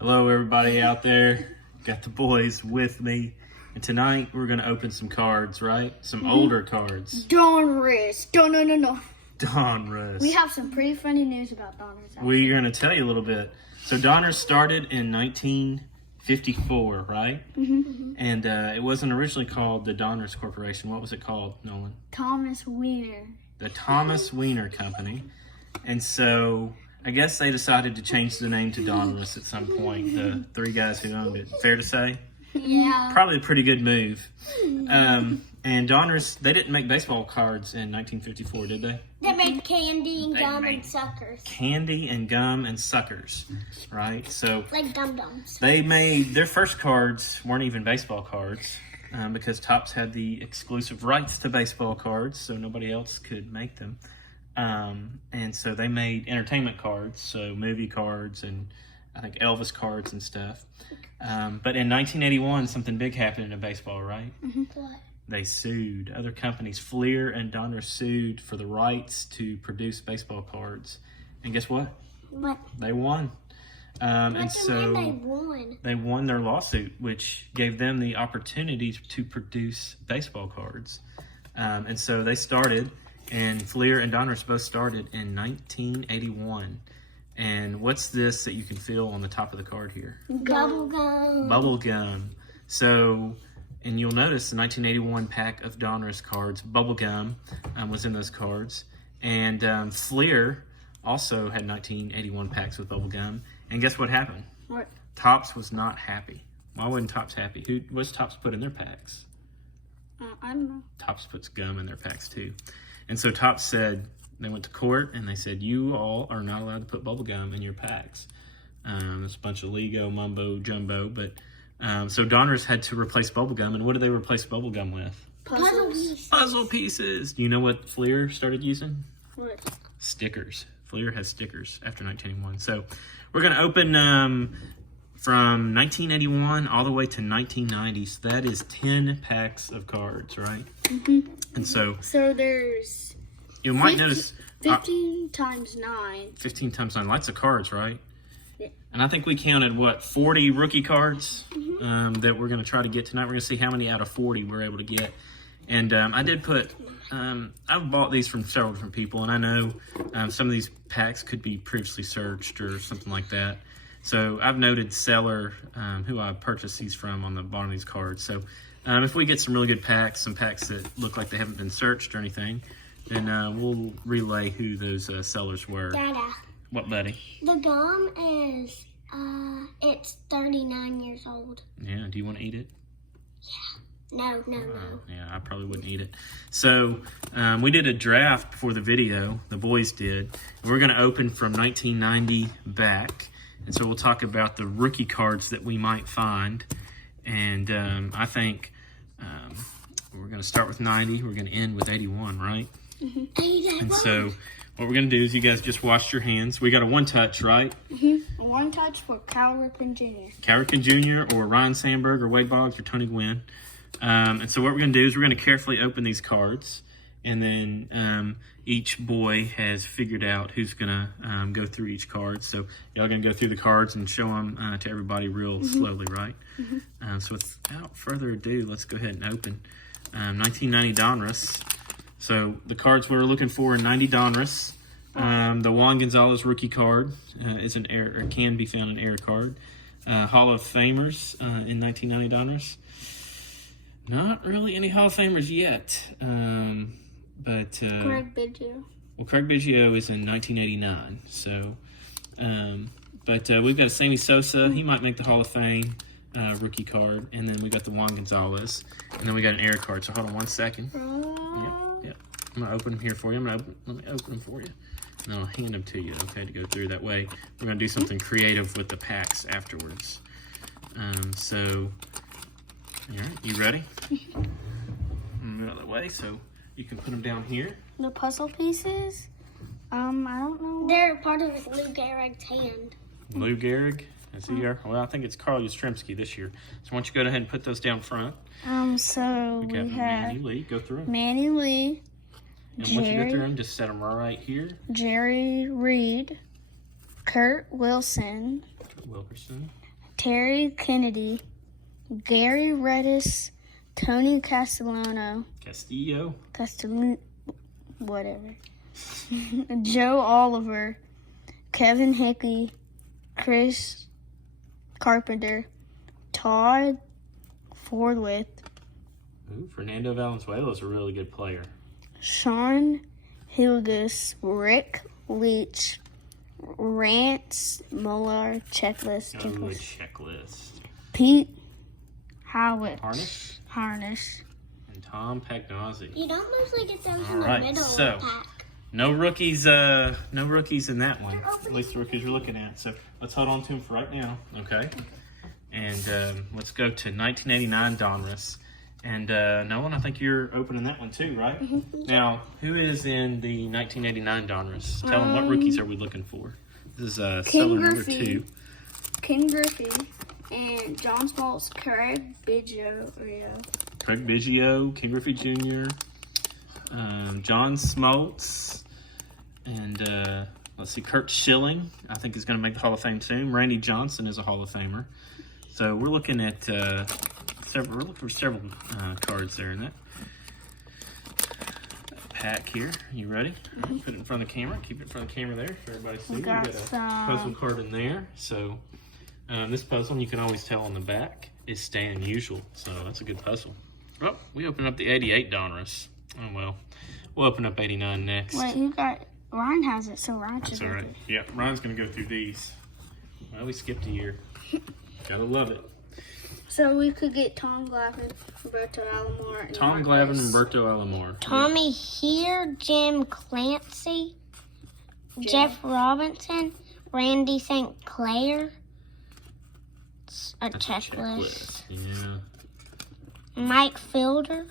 Hello everybody out there. Got the boys with me. And tonight we're going to open some cards, right? Some older cards. Donruss. No. Donruss. We have some pretty funny news about Donruss. We're going to tell you a little bit. So Donruss started in 1954, right? And it wasn't originally called the Donruss Corporation. What was it called, Nolan? Thomas Weiner. The Thomas Weiner Company. And so I guess they decided to change the name to Donruss at some point, the three guys who owned it. Fair to say? Yeah. Probably a pretty good move. And Donruss, they didn't make baseball cards in 1954, did they? They made candy and gum and suckers. Candy and gum and suckers, right? So Like dum-dums. they made their first cards weren't even baseball cards because Topps had the exclusive rights to baseball cards, so nobody else could make them. And so they made entertainment cards, so movie cards and I think Elvis cards and stuff. But in 1981, something big happened in baseball, right? What? They sued. Other companies, Fleer and Donruss, sued for the rights to produce baseball cards. And guess what? What? They won. And so They won their lawsuit, which gave them the opportunity to produce baseball cards. And so they started, and Fleer and Donruss both started in 1981. And what's this that you can feel on the top of the card here? Bubble gum. Bubble gum. So, and you'll notice the 1981 pack of Donruss cards, bubble gum was in those cards. And Fleer also had 1981 packs with bubble gum. And guess what happened? What? Topps was not happy. Why wasn't Topps happy? What's Topps put in their packs? I don't know. Topps puts gum in their packs too. And so Topps said, they went to court and they said, you all are not allowed to put bubble gum in your packs. It's a bunch of Lego, mumbo, jumbo. But so Donruss had to replace bubble gum. And what did they replace bubble gum with? Puzzles. Puzzle pieces. Do you know what Fleer started using? What? Stickers. Fleer has stickers after 1981. So we're going to open from 1981 all the way to 1990. So that is 10 packs of cards, right? And so there's you might notice 15 times 9. 15 times 9, lots of cards, right? Yeah. And I think we counted, 40 rookie cards that we're going to try to get tonight. We're going to see how many out of 40 we're able to get. And I did put, I've bought these from several different people, and I know some of these packs could be previously searched or something like that. So I've noted seller who I purchased these from on the bottom of these cards. So if we get some really good packs, some packs that look like they haven't been searched or anything, then we'll relay who those sellers were. Dada. What, buddy? The gum is, it's 39 years old. Yeah, do you want to eat it? No. Yeah, I probably wouldn't eat it. So we did a draft before the video, the boys did. We're going to open from 1990 back. And so we'll talk about the rookie cards that we might find. And I think we're going to start with 90. We're going to end with 81, right? And so what we're going to do is you guys just wash your hands. We got a one-touch, right? One touch for Cal Ripken Jr. Cal Ripken Jr. or Ryan Sandberg or Wade Boggs or Tony Gwynn. And so what we're going to do is we're going to carefully open these cards. And then each boy has figured out who's going to go through each card. So y'all going to go through the cards and show them to everybody real slowly, right? So without further ado, let's go ahead and open 1990 Donruss. So the cards we're looking for in 90 Donruss. The Juan Gonzalez rookie card is an error, or can be found an error card. Hall of Famers in 1990 Donruss. Not really any Hall of Famers yet. But Craig Biggio. Well, Craig Biggio is in 1989. So, but we've got a Sammy Sosa. He might make the Hall of Fame rookie card. And then we got the Juan Gonzalez. And then we got an error card. So hold on one second. Yep. I'm gonna open them here for you. Let me open them for you. And then I'll hand them to you, okay, to go through. That way we're gonna do something creative with the packs afterwards. So, all right, you ready? Move out of the way so you can put them down here. The puzzle pieces? I don't know. They're part of Lou Gehrig's hand. Lou Gehrig, is he here? Well, I think it's Carl Yastrzemski this year. So why don't you go ahead and put those down front. So We got we Manny have Lee. Go through them. Manny Lee, And once you go through them, just set them right here. Jerry Reed, Kurt Wilson, Wilkerson, Terry Kennedy, Gary Redis, Tony Castellano, whatever. Joe Oliver, Kevin Hickey, Chris Carpenter, Todd Fordwith, Fernando Valenzuela is a really good player. Sean Hilgus, Rick Leach, Rance Muller, checklist. Pete Howitt, Harness, and Tom Pagnozzi. You don't usually get those All in right, the middle so of the pack. no rookies in that one. At least the rookies you're looking at. So let's hold on to them for right now, okay? And let's go to 1989 Donruss. And Nolan, I think you're opening that one too, right? Mm-hmm. Now, who is in the 1989 Donruss? Tell them what rookies are we looking for. This is seller number 2. Ken Griffey, and John Smoltz, Craig Biggio, Ken Griffey Jr., John Smoltz, and let's see, Kurt Schilling, I think is going to make the Hall of Fame soon. Randy Johnson is a Hall of Famer. So we're looking at several cards there in that pack here. You ready? Put it in front of the camera. Keep it in front of the camera there so everybody sees. We got a puzzle card in there. So this puzzle, you can always tell on the back, is Stay Unusual. So that's a good puzzle. Oh, we opened up the 88 Donruss. Oh, well. We'll open up 89 next. Wait, Ryan has it, so Ryan should. That's all right. Yeah, Ryan's going to go through these. Well, we skipped a year. Gotta love it. So we could get Tom Glavine, Roberto Alomar, and Tom Glavine and Roberto Alomar. Tommy here, Jim Clancy, Jeff Robinson, Randy St. Clair. A checklist. Yeah. Mike Fielder,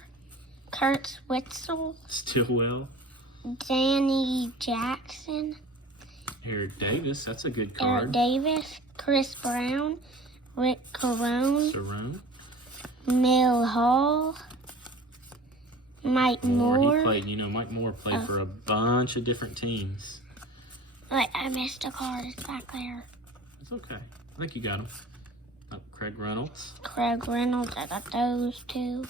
Kurt Switzel, Stillwell, Danny Jackson, Eric Davis. That's a good card. Eric Davis, Chris Brown, Rick Carone, Mill Hall, Mike Moore. He played, Mike Moore played for a bunch of different teams. Wait, I missed a card. It's back there. It's okay. I think you got him. Craig Reynolds. I got those two.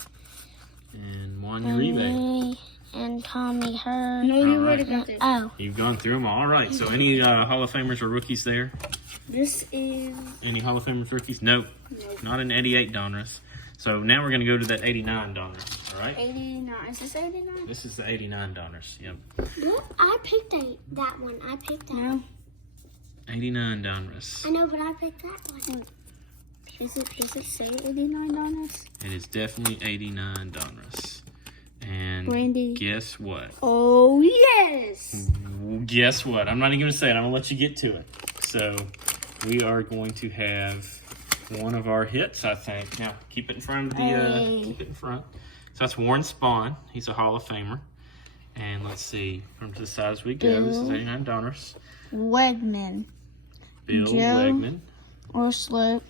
And Juan Uribe. And Tommy Hurd. No, you already got this. Oh. You've gone through them. All right. So any Hall of Famers or rookies there? This is... Any Hall of Famers rookies? Nope. Not an 88 Donruss. So now we're going to go to that 89 Donruss. All right? 89. Is this 89? This is the 89 Donruss. Yep. Look, I picked that one. I picked that one. 89 Donruss. I know, but I picked that one. Does it say 89 Donruss? It is definitely 89 Donruss. And Randy. Guess what? Oh, yes! Guess what? I'm not even going to say it. I'm going to let you get to it. So we are going to have one of our hits, I think. Now, keep it in front of the... keep it in front. So that's Warren Spahn. He's a Hall of Famer. And let's see. From to the side as we go. This is 89 Donruss. Wegman. Bill Wegman. Or Slope.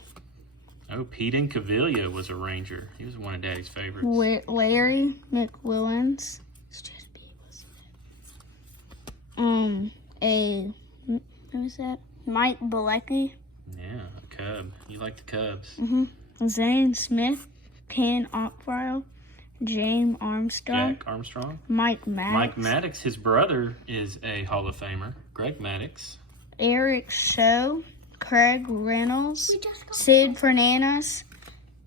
Oh, Pete Incaviglia was a Ranger. He was one of Daddy's favorites. Larry McWillens. It's just B, wasn't it? Who was that? Mike Bilecki. Yeah, a Cub. You like the Cubs. Zane Smith. Ken Ockfile. James Armstrong. Jack Armstrong. Mike Maddox. Mike Maddox, his brother, is a Hall of Famer. Greg Maddox. Eric Show. Craig Reynolds, Sid Fernandez,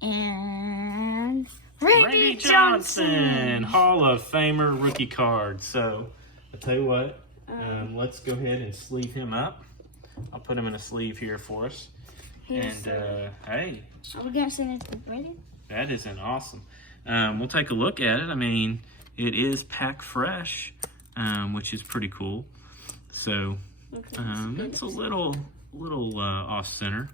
and Randy Johnson. Hall of Famer rookie card. So, I'll tell you what, let's go ahead and sleeve him up. I'll put him in a sleeve here for us. And, hey. Are we going to send it to Brady? That is an awesome. We'll take a look at it. I mean, it is pack fresh, which is pretty cool. So, it's a little off center,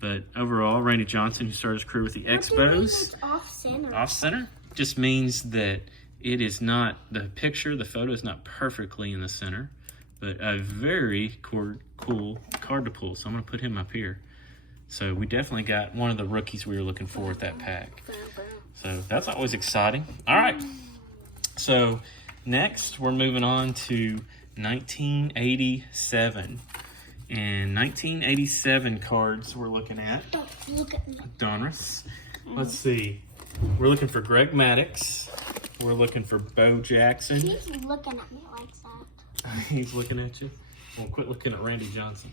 but overall, Randy Johnson, who started his career with the Expos. Off center. Off center just means that it is not the photo is not perfectly in the center, but a very cool card to pull. So I'm going to put him up here. So we definitely got one of the rookies we were looking for with that pack. So that's always exciting. All right. So next, we're moving on to 1987. And 1987 cards we're looking at. Don't look at me. Donruss. Let's see. We're looking for Greg Maddux. We're looking for Bo Jackson. He's looking at me like that. He's looking at you. Well, quit looking at Randy Johnson.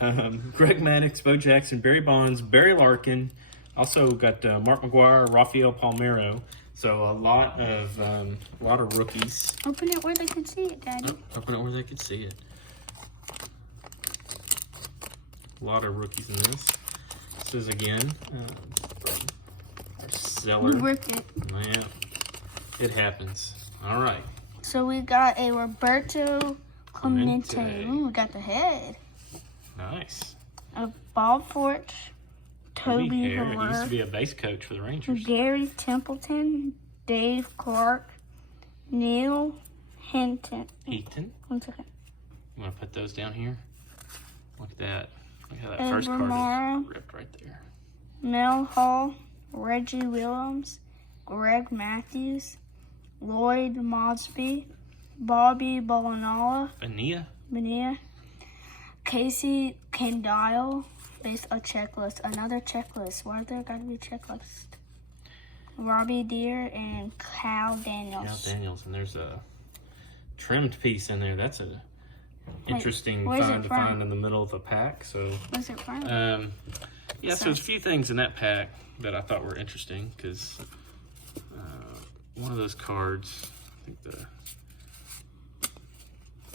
Greg Maddux, Bo Jackson, Barry Bonds, Barry Larkin. Also got Mark McGwire, Rafael Palmeiro. So a lot of rookies. Open it where they can see it, Daddy. Oh, open it where they could see it. A lot of rookies in this. This is again from our seller. You work it. Yeah, it happens. All right. So we got a Roberto Clemente. Clemente. Ooh, we got the head. Nice. A Bob Forge. Toby Hare. He used to Hare. be a base coach for the Rangers. Gary Templeton. Dave Clark. Neil Hinton. Heaton. 1 second. You want to put those down here? Look at that. Look how that first Overmars. card is ripped right there. Mel Hall. Reggie Williams. Greg Matthews. Lloyd Mosby. Bobby Bolanala. Benia. Casey Candile. Based a checklist. Another checklist. Why there gotta be a checklist? Robbie Deere and Cal Daniels. Cal Daniels. And there's a trimmed piece in there. That's a interesting where's find it to find from? in the middle of a pack. So What's it from? yeah, so there's a few things in that pack that I thought were interesting because one of those cards, I think the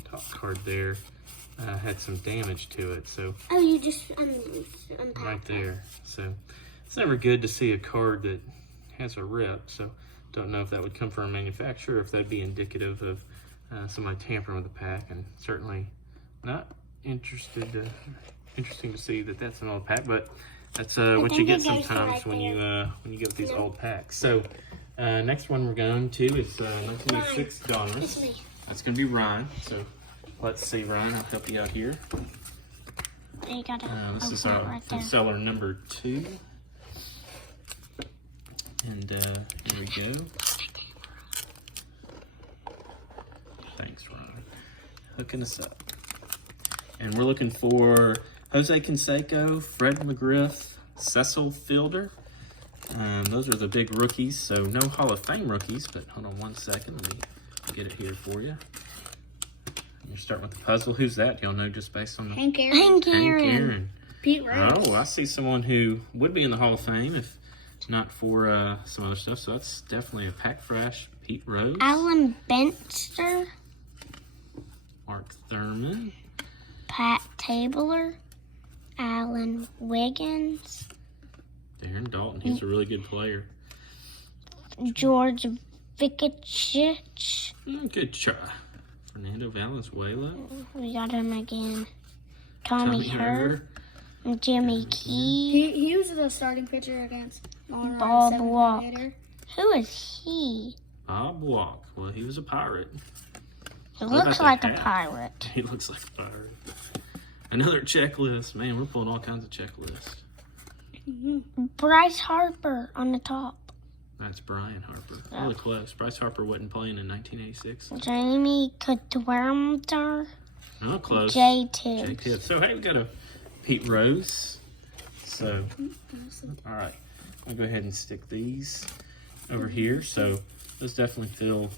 top card there, had some damage to it. So Oh, you just unpacked right there. So it's never good to see a card that has a rip. So don't know if that would come from a manufacturer, or if that'd be indicative of somebody tampering with the pack, and certainly not interesting to see that that's an old pack, but that's what you think get it goes sometimes right when you there. get with these old packs. So next one we're going to is 1986 It's Donruss. me. That's going to be Ryan. So let's see, Ryan. I'll help you out here. You gotta This is open it our right there. seller number 2. And here we go. Thanks, Ron. Hooking us up. And we're looking for Jose Canseco, Fred McGriff, Cecil Fielder. Those are the big rookies, so no Hall of Fame rookies, but hold on 1 second. Let me get it here for you. You're starting with the puzzle. Who's that? Y'all know just based on the... Hank Aaron. Hank Hank Aaron. Aaron. Pete Rose. Oh, I see someone who would be in the Hall of Fame if not for some other stuff. So that's definitely a pack fresh. Pete Rose. Alan Benster. Mark Thurman. Pat Tabler. Alan Wiggins. Darren Dalton. He's a really good player. George Vikicic. Good try. Fernando Valenzuela. We got him again. Tommy Herr. Jimmy Key. He was the starting pitcher against Bob Walk. Who is he? Bob Walk. Well, he was a pirate. He What looks about like the a hat? pirate. He looks like a pirate. Another checklist. Man, we're pulling all kinds of checklists. Bryce Harper on the top. That's Brian Harper. Really close. Bryce Harper wasn't playing in 1986. Jamie Cadwalder. Oh, close. J. Jake Tibbs. Hibb. So, hey, we got a Pete Rose. So, all right. I'll go ahead and stick these over here. So, those definitely feel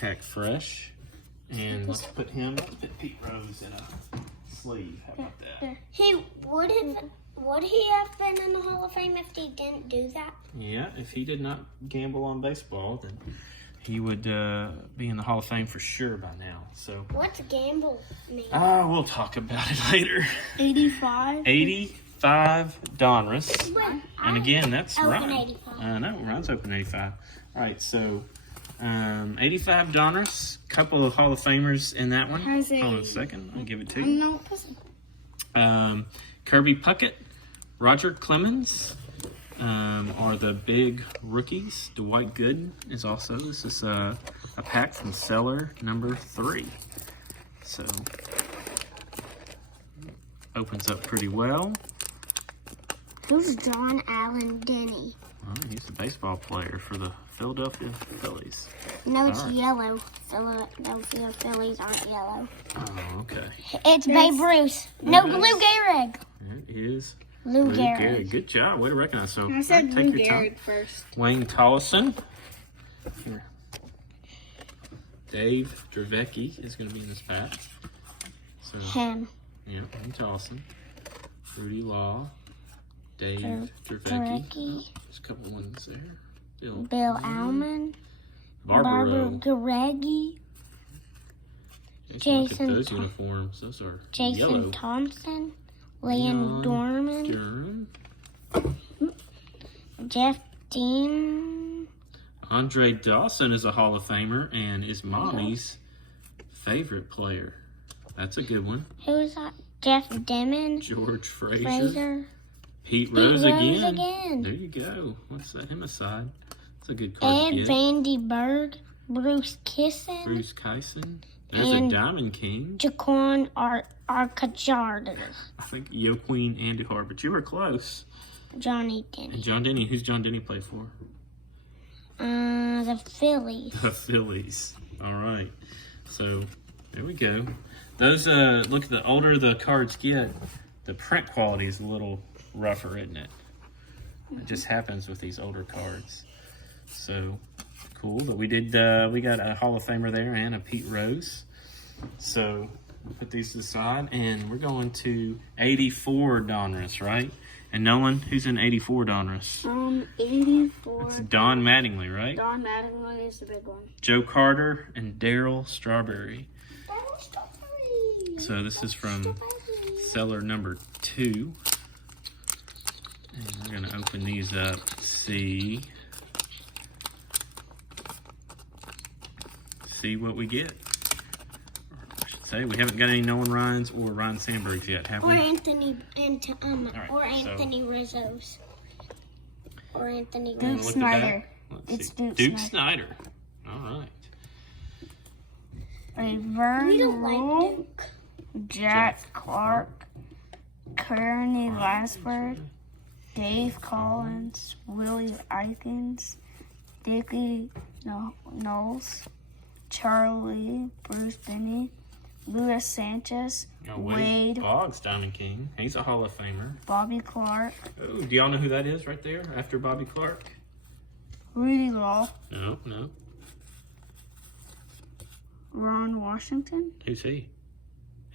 packed fresh. And let's put Pete Rose in a sleeve. How about that? Would he have been in the Hall of Fame if he didn't do that? Yeah, if he did not gamble on baseball, then he would be in the Hall of Fame for sure by now. So, What's gamble mean? we'll talk about it later. 85. 85 Donruss. When And again, that's open Ryan. 85. No, Ryan's open 85. All right, so 85 Donruss. Couple of Hall of Famers in that one. Has a- Hold on a second. I'll give it to you. No, Kirby Puckett, Roger Clemens are the big rookies. Dwight Gooden is also. This is a pack from seller number 3. So opens up pretty well. Who's John Allen Denny? Oh, he's a baseball player for the Philadelphia Phillies. No, it's All right. yellow. Philadelphia Phillies aren't yellow. Oh, okay. It's Babe Ruth. No, Lou Gehrig. It is Lou Lou Gehrig. Gehrig. Good job. Way to recognize. So I said take Lou your time. Gehrig first. Wayne Tollison. Here. Dave Dravecki is going to be in this pack. So, Him. yeah, Wayne Tollison. Rudy Law. Dave Dravecki. Dravecki. There's a couple ones there. Bill Alman. Barbaro. Barbara Gareggi. Look Jason at those uniforms. Those are Jason yellow. Thompson. Leon Leon Dorman. Durham. Jeff Dean. Andre Dawson is a Hall of Famer and is Mommy's favorite player. That's a good one. Who is that? Jeff Demon. George Frazier. Fraser. Pete Rose again. again. There you go. Let's set him aside. That's a good card to Ed get. Vandy Berg. Bruce Kissin. Bruce Kyson. There's And a Diamond King. Jaquan Arcachard. I think Joaquin Andujar, but you were close. Johnny And Denny. John Denny. Who's John Denny play for? The Phillies. The Phillies. All right. So there we go. Those look, the older the cards get, the print quality is a little rougher, isn't it? It just happens with these older cards. So cool that we did. We got a Hall of Famer there and a Pete Rose. So we'll put these aside, and we're going to 84 Donruss, right? And Nolan, who's in 84 Donruss? 84. It's Don Mattingly, right? Don Mattingly is the big one. Joe Carter and Daryl Strawberry. So this is from seller number 2. And we're going to open these up, see what we get. Or I should say, we haven't got any Nolan Ryans or Ryan Sandbergs yet, have Or we? Anthony right, or Anthony Rizzo's. Or Anthony Duke Rizzo. Look at that. Snyder. Let's It's see. Duke Snyder. All right. A We Vern don't Rule, like Duke. Jack Clark, Kearney Lasberg, Dave Collins, Willie Aikens, Dickie Knowles, Charlie, Bruce Benny, Luis Sanchez, Now, Wade, Boggs, Diamond King. He's a Hall of Famer. Bobby Clark, Oh, do y'all know who that is right there after Bobby Clark? Rudy Law, No. Ron Washington, Who's he?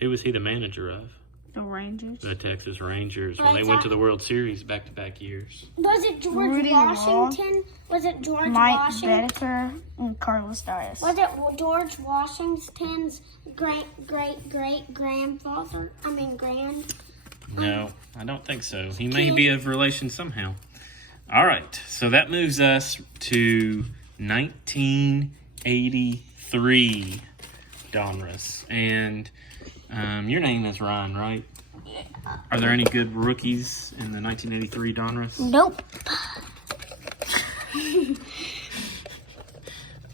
Who was he the manager of? the Rangers, The Texas Rangers when Right, they went that- to the World Series back-to-back years. Was it George Rudy Law, Washington? Was it George Mike Washington? Bedecker, and Carlos Diaz. Was it George Washington's great-great-great-grandfather? Grand. No, I don't think so. He may be of relation somehow. All right, so that moves us to 1983 Donruss. And your name is Ryan, right? Are there any good rookies in the 1983 Donruss? Nope.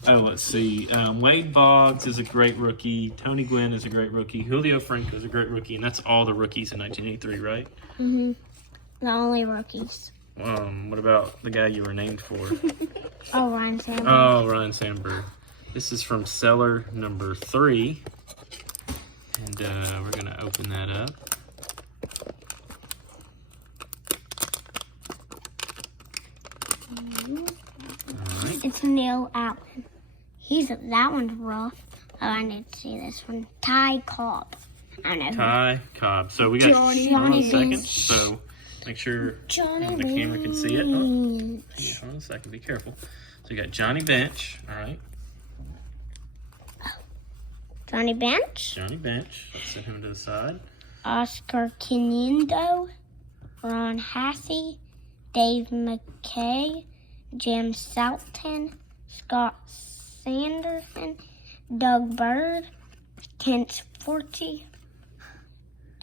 Oh, let's see. Wade Boggs is a great rookie. Tony Gwynn is a great rookie. Julio Franco is a great rookie. And that's all the rookies in 1983, right? Mm-hmm. The only rookies. What about the guy you were named for? Oh, Ryan Sandberg. Oh, Ryan Sandberg. This is from seller number 3. And we're going to open that up. All right. It's Neil Allen. That one's rough. Oh, I need to see this one. Ty Cobb. I know. Ty Cobb. So we got Johnny hold on a second. Bench. So make sure Johnny the camera can see it. Oh, Bench. yeah, hold on a second. Be careful. So you got Johnny Bench. All right. Johnny Bench. Johnny Bench. Let's set him to the side. Oscar Quinindo. Ron Hassey. Dave McKay. Jim Salton. Scott Sanderson. Doug Bird. Kent Forty.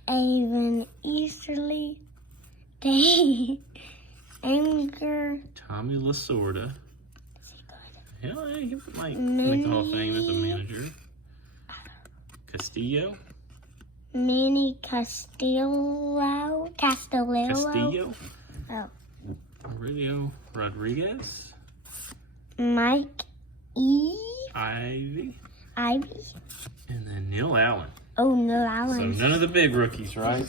Avon Easterly. Dave Anger. Tommy Lasorda. Hell yeah, he might make the Hall of Fame as a manager. Castillo. Manny Castillo. Castillo. Oh. Aurelio Rodriguez. Mike Ivy. Ivy. And then Neil Allen. Oh, no, So Allen. none of the big rookies, right?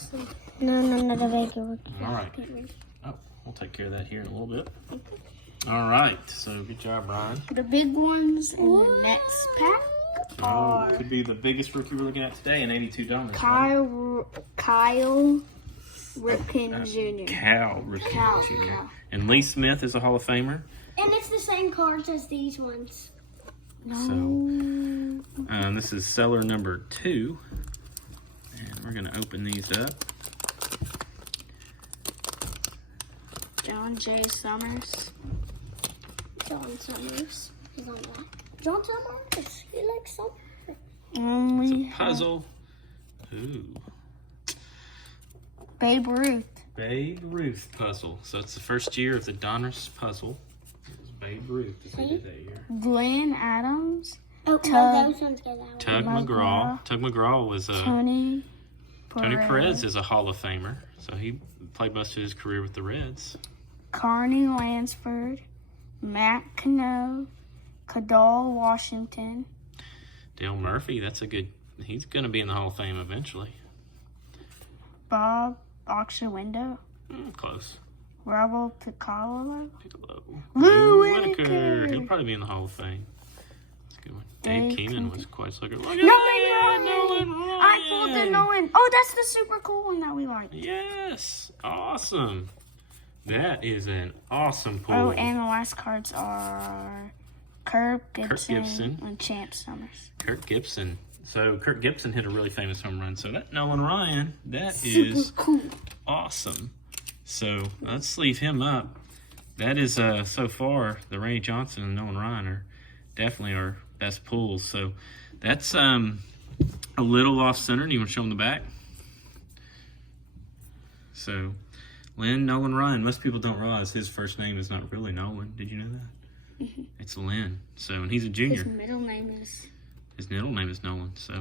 No, the bigger. All right. Oh, we'll take care of that here in a little bit. All right. So good job, Brian. The big ones in the next pack Oh, are could be the biggest rookie we're looking at today in 82 Donruss. Kyle Ripken Jr. Cal Ripken Cal, Jr. Cal. And Lee Smith is a Hall of Famer. And it's the same cards as these ones. So this is seller number 2. And we're going to open these up. John J. Summers. John Summers is on that. John Summers, he likes something. We have Puzzle. Ooh. Babe Ruth. Babe Ruth puzzle. So it's the first year of the Donruss puzzle. It was Babe Ruth that we did that year. Glenn Adams. Oh, Tug- those ones get that Tug one. McGraw. Tug McGraw was a... Tony Tony Perez is a Hall of Famer. So he played most of his career with the Reds. Carney Lansford. Matt Cano. Cadell Washington. Dale Murphy, that's a good... He's going to be in the Hall of Fame eventually. Bob Auction Window. Close. Rebel Piccolo. Piccolo. Lou Whitaker. Whitaker. He'll probably be in the Hall of Fame. That's a good one. Dave Dave Keenan Keenan. was quite so good. Look Nolan at that, Ryan. Nolan I pulled the Ryan. Nolan. Oh, that's the super cool one that we like. Yes. Awesome. That is an awesome pull. Oh, and the last cards are Kirk Gibson, Gibson. and Champ Summers. Kirk Gibson. So Kirk Gibson hit a really famous home run. So that Nolan Ryan, that is Cool. awesome. So let's leave him up. That is so far the Randy Johnson and Nolan Ryan are definitely our best pulls. So that's a little off center. Do you want to show them the back? So Lynn Nolan Ryan. Most people don't realize his first name is not really Nolan. Did you know that? Mm-hmm. It's Lynn. So and he's a His junior. middle name is. His middle name is Nolan. So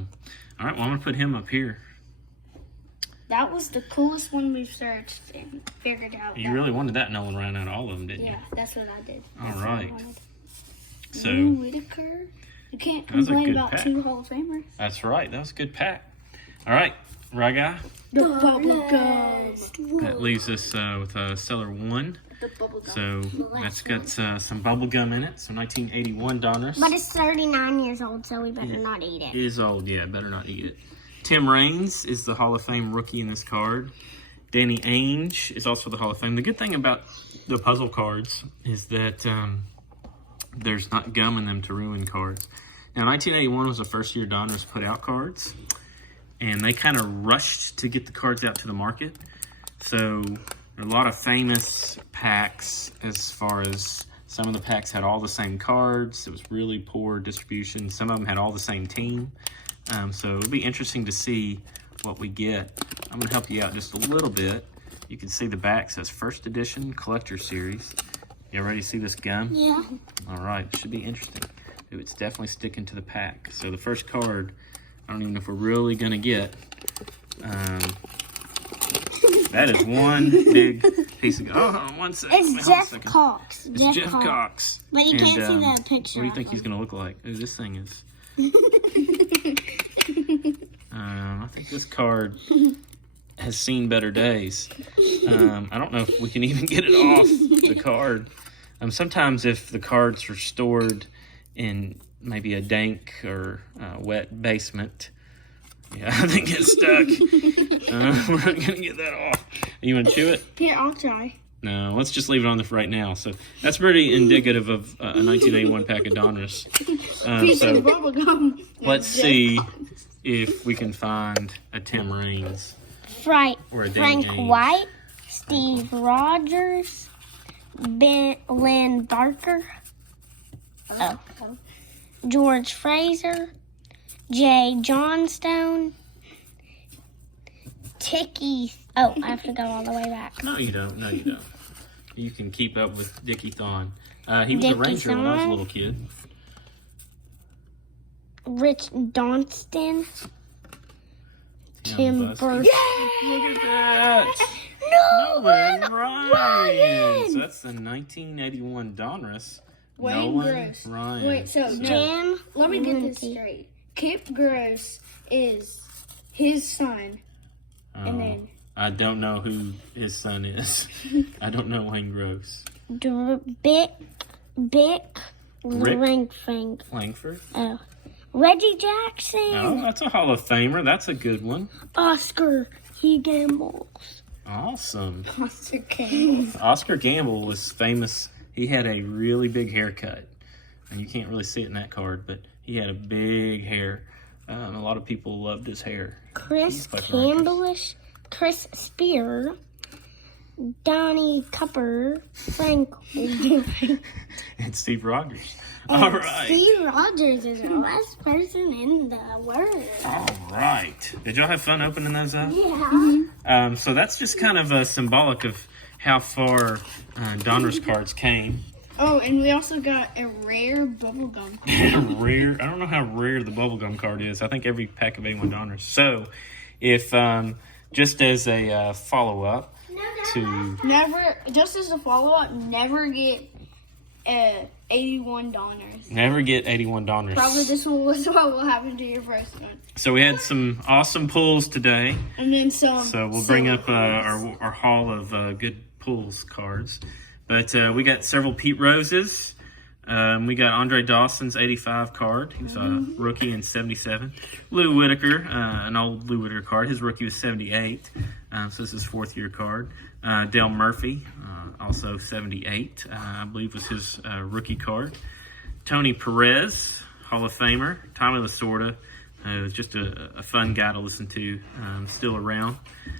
all right, well I'm gonna put him up here. That was the coolest one we've searched and figured out. You that- really wanted that Nolan Ryan out of all of them, didn't Yeah, that's what I did. All That's what I right. wanted. Lou So Whitaker. You can't That was a complain good about pack. 2 Hall of Famers. that's right. That was a good pack. All right, right guy. The bubblegum. That leaves us with seller 1. The bubblegum. So that's got some bubble gum in it. So 1981 Donruss. But it's 39 years old, so we better not eat it. It is old, yeah. Better not eat it. Tim Raines is the Hall of Fame rookie in this card. Danny Ainge is also the Hall of Fame. The good thing about the puzzle cards is that there's not gum in them to ruin cards. Now, 1981 was the first year Donruss put out cards, and they kind of rushed to get the cards out to the market. So there are a lot of famous packs as far as some of the packs had all the same cards. It was really poor distribution. Some of them had all the same team. So it'll be interesting to see what we get. I'm going to help you out just a little bit. You can see the back says First Edition Collector Series. You ready to see this gum? Yeah. All right, it should be interesting. Ooh, it's definitely sticking to the pack. So the first card, I don't even know if we're really going to get. That is one big piece of gum. Oh, hold on one second. It's Hold on a Jeff second. Cox. It's Jeff Cox. But you can't And, see the picture. What do you of think him. he's going to look like? Ooh, this thing is... I think this card has seen better days. I don't know if we can even get it off the card. Sometimes if the cards are stored in maybe a dank or wet basement, yeah, I think it's stuck. We're not going to get that off. You want to chew it? Here, I'll try. No, let's just leave it on the right now. So that's pretty indicative of a 1981 pack of Donruss. Piece So of bubblegum. let's see if we can find a Tim Raines. Or a Danny Frank Ainge. White, Steve Rogers, Lynn Barker, George Fraser, Jay Johnstone, Ticky. Oh, I have to go all the way back. No, you don't. No, you don't. You can keep up with Dickie Thon. He was a Dickie Ranger when I was a Thon. little kid. Rich Donston, Young Tim Bus. Burke. Look at that! No Nolan Ryan. So that's the 1981 Donruss. Wayne Gross. Ryan. Wait, so Jim. let me get this Lindsay. straight. Kip Gross is his son, and then I don't know who his son is. I don't know Wayne Gross. Bick. Rick? Langford. Langford? Oh. Reggie Jackson. Oh, that's a Hall of Famer. That's a good one. Oscar. He gambles. Awesome. Monster King. Oscar Gamble was famous. He had a really big haircut. And you can't really see it in that card, but he had a big hair. A lot of people loved his hair. Chris Like Campbellish. Chris Spear. Donnie Cupper. Frank. And Steve Rogers. All right. Steve Rogers is the best person in the world. All right. Did y'all have fun opening those up? Yeah. So that's just kind of symbolic of how far Donruss cards came. Oh, and we also got a rare bubblegum. Rare. I don't know how rare the bubblegum card is. I think every pack of A1 Donruss. So if just as a follow-up to... Never, just as a follow-up, never get 81 Donruss. Never get 81 Donruss. Probably this one was what will happen to your first one. So we had some awesome pulls today. And then some. So we'll bring up our haul of good pulls cards. But we got several Pete Roses. We got Andre Dawson's 85 card. He was a rookie in 77. Lou Whitaker, an old Lou Whitaker card. His rookie was 78. So this is his fourth year card. Dale Murphy, also 78, I believe was his rookie card. Tony Perez, Hall of Famer. Tommy Lasorda, was just a fun guy to listen to, still around.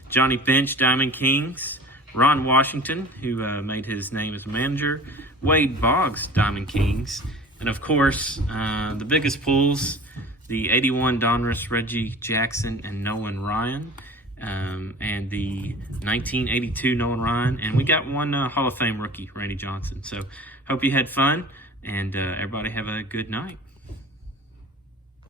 Johnny Bench, Diamond Kings. Ron Washington, who made his name as manager. Wade Boggs, Diamond Kings. And of course, the biggest pulls, the 81 Donruss, Reggie Jackson and Nolan Ryan. And the 1982 Nolan Ryan. And we got one Hall of Fame rookie, Randy Johnson. So hope you had fun, and everybody have a good night.